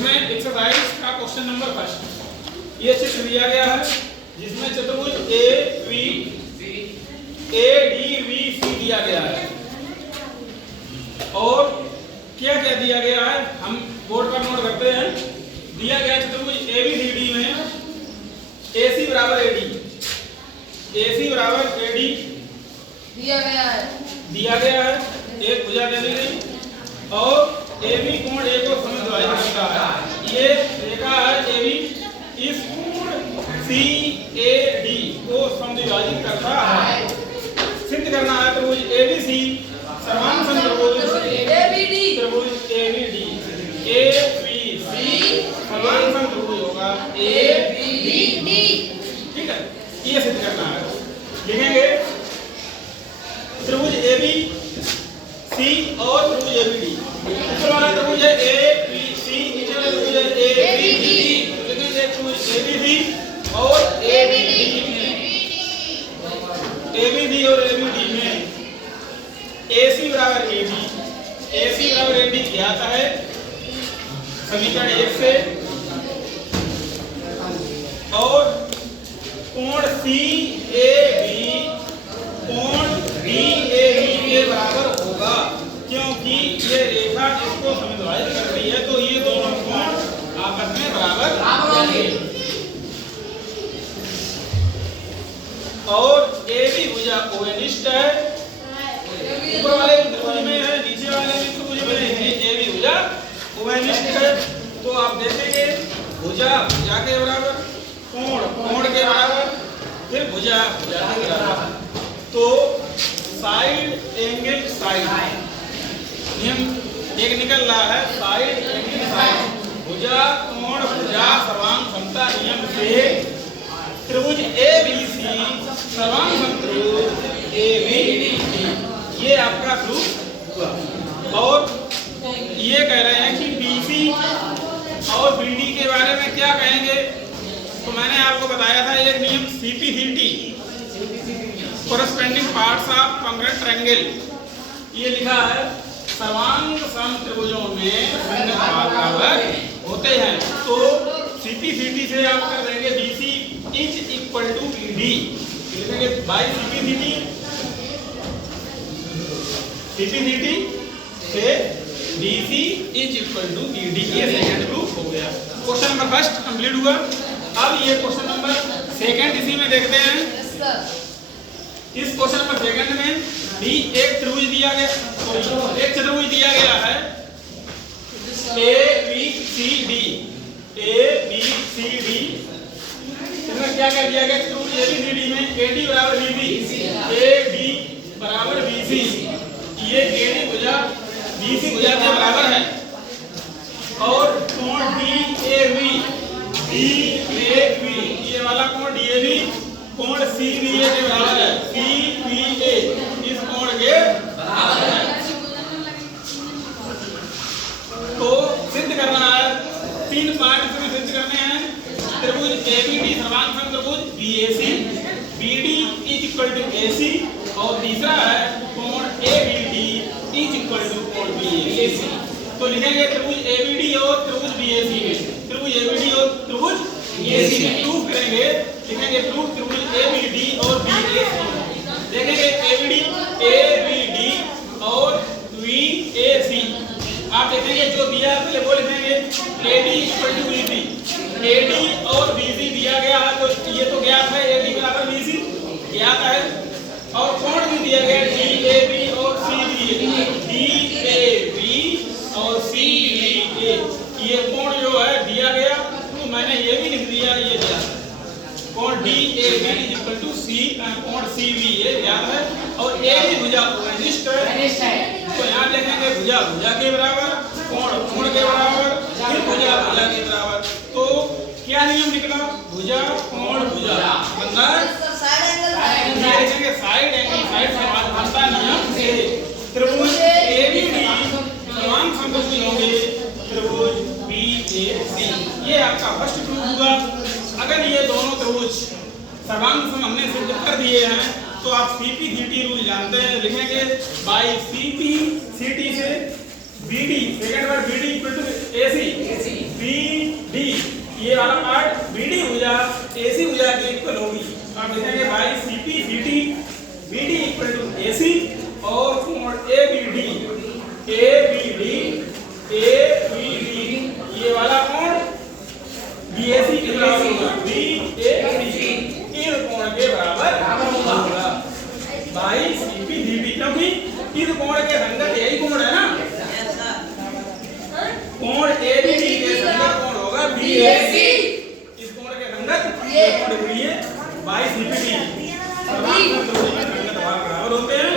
इसमें एक्सरसाइज का question number first, ये चित्र दिया गया है जिसमें चतुर्भुज ADBC दिया गया है और क्या क्या दिया गया है हम बोर्ड पर नोट करते हैं। दिया गया चतुर्भुज ABCD में AC बराबर AD दिया गया है एक भुजा दे दी गई और AB कोण A को समद्विभाजित करता है। ये रेखा है AB इस कोण CAD को समद्विभाजित करता है। सिद्ध करना है त्रिभुज ABC सर्वांग समत्रिभुज त्रिभुज ABD ABC सर्वांग समत्रिभुज होगा ABD। ठीक है, ये सिद्ध करना है। लिखेंगे त्रिभुज ABC और त्रिभुज ABD। ऊपर वाला त्रिभुज है ABC, नीचे वाला त्रिभुज है ABD। लिखेंगे त्रिभुज ABC और ABD और ABD में AC बराबर AD ज्ञात है समीकरण 1 से और कोण CAB कोण DAB के बराबर होगा क्योंकि ये रेखा इसको समद्विभाजित कर रही है, तो ये दोनों कोण आपस में बराबर होंगे। और AB भुजा ओनिष्ठ है, ऊपर वाले त्रिभुज में है, नीचे वाले त्रिभुज में है। AB भुजा ओनिष्ठ है तो आप देखेंगे भुजा के बराबर, कोण के बराबर, फिर भुजा के बराबर। तो साइड एंगल साइड नियम एक निकल रहा है, साइड एंगल साइड भुजा कोण भुजा सर्वांग समता नियम से त्रिभुज ABC सर्वांग समत्रिभुज ABD ये आपका प्रूफ हुआ। और ये कह रहे हैं कि BC और BD के बारे में क्या कहेंगे, तो मैंने आपको बताया था एक नियम CPCT corresponding parts of congruent triangle. ये लिखा है सर्वांग समत्रिभुजों में भिन्न बराबर होते हैं। तो CPCT से आप कर देंगे BC is equal to BD। लिखेंगे बाय CPCT से BC is equal to BD। ये सेकंड प्रूफ हो गया। क्वेश्चन नंबर फर्स्ट कंप्लीट हुआ। अब ये क्वेश्चन नंबर सेकंड इसी में देखते हैं। इस क्वेश्चन नंबर सेकंड में भी एक त्रिभुज दिया गया, एक चतुर्भुज दिया गया है ABCD। इसमें क्या क्या दिया गया त्रिभुज ABCD में AD बराबर BC ये AD भुजा BC भुजा के बराबर है और कोण DAB ये वाला कोण DAB कोण CBA के बराबर है। CBA इस कोण के बराबर है। तो सिद्ध करना है, तीन पार्ट इसमें सिद्ध करने हैं। त्रिभुज ABD सर्वांग समत्रिभुज BAC BD is equal to AC और तीसरा है कोण ABD इज इक्वल टू कोण BAC। तो लिखेंगे त्रिभुज ABD और त्रिभुज BAC में, त्रिभुज ABD और त्रिभुज BAC में प्रूफ करेंगे। लिखेंगे प्रूफ त्रिभुज ABD और BAC। देखेंगे ABD और BAC आप देखेंगे जो दिया है पहले वो लिखेंगे AD equal to BC। AD और BC दिया गया है तो ये तो ज्ञात है, AD बराबर BC ज्ञात है और कोण भी दिया गया DAB और CBA। DAB और CBA ये कोण जो है दिया गया, तो मैंने ये भी लिख दिया, ये दिया कोण DAB इज इक्वल टू कोण CBA ज्ञात है और AB भुजा ओनिष्ठ है। तो यहाँ लिखेंगे भुजा के बराबर, कोण के बराबर, फिर भुजा के बराबर। तो क्या नियम निकला, भुजा कोण भुजा लिखेंगे साइड एंगल साइड समता नियम से त्रिभुज ABD सर्वांग समत्रिभुज होंगे त्रिभुज BAC। ये आपका फर्स्ट प्रूफ हुआ। अगर ये दोनों त्रिभुज सर्वांग सम हमने सिद्ध कर दिए हैं तो आप CPCT रूल जानते हैं। लिखेंगे बाय CPCT से BD सेकंड बार BD equal to AC BD, ये वाला पार्ट BD भुजा AC भुजा के इक्वल होगी। आप लिखेंगे by CPCD BD equal to AC और कोण ABD ये वाला कोण BAC के बराबर होगा। BAC इस कोण के बराबर होगा भाई CPDB, क्योंकि इस कोण के संगत यही कोण है ना, कोण ABD के संगत कोण होगा BAC, इस कोण के संगत ये कोण है भाई CPD, संगत भाग बराबर होते हैं।